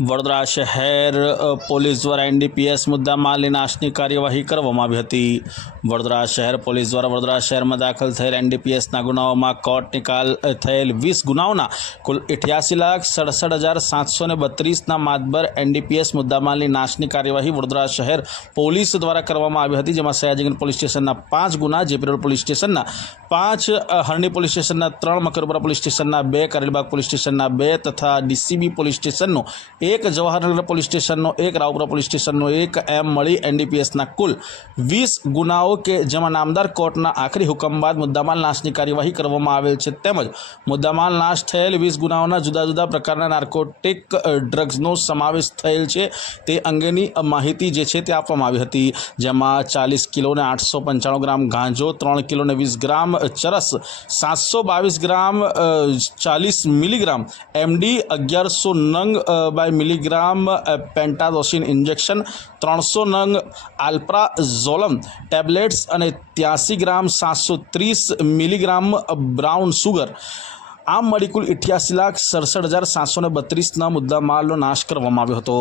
વડોદરા શહેર પોલીસ દ્વારા એનડીપીએસ મુદ્દામાલની નાશની કાર્યવાહી કરવામાં આવી હતી। વડોદરા શહેર પોલીસ દ્વારા વડોદરા શહેરમાં દાખલ થયેલ એનડીપીએસના ગુનાઓમાં કોર્ટ નિકાલ થયેલ 20 ગુનાઓના કુલ 88,67,732ના માતબર એનડીપીએસ મુદ્દામાલની નાશની કાર્યવાહી વડોદરા શહેર પોલીસ દ્વારા કરવામાં આવી હતી, જેમાં સયાજીગંજ પોલીસ સ્ટેશનના 5 ગુના, જેપી રોડ પોલીસ સ્ટેશનના 5, હરણી પોલીસ સ્ટેશનના 3, મકરપુરા પોલીસ સ્ટેશનના 2, કારેલીબાગ પોલીસ સ્ટેશનના 2 તથા ડીસીબી પોલીસ સ્ટેશનનો 1, જવાહરનગર પોલીસ સ્ટેશનનો 1, રાવપુરા પોલીસ સ્ટેશનનો 1 એમ મળી એનડીપીએસના કુલ 20 ગુનાઓ કે જેમાં નામદાર કોર્ટના આખરી હુકમ બાદ મુદ્દામાલ નાશની કાર્યવાહી કરવામાં આવેલ છે, તેમજ મુદ્દામાલ નાશ થયેલ 20 ગુનાઓના જુદા જુદા પ્રકારના નાર્કોટિક ડ્રગ્સનો સમાવેશ થયેલ છે તે અંગેની માહિતી જે છે તે આપવામાં આવી હતી, જેમાં 40 કિલો ને 895 ગ્રામ ગાંજો, 3 કિલો ને 20 ગ્રામ ચરસ, 722 ગ્રામ 40 મિલીગ્રામ એમડી, 1100 નંગ બાય મિલીગ્રામ પેન્ટાડોસિન ઇન્જેક્શન, 300 નંગ આલ્પ્રાઝોલમ ટેબ્લેટ્સ અને 83 ગ્રામ 730 મિલીગ્રામ બ્રાઉન સુગર, આમ મળી કુલ 88,67,732ના મુદ્દામાલનો નાશ કરવામાં આવ્યો હતો।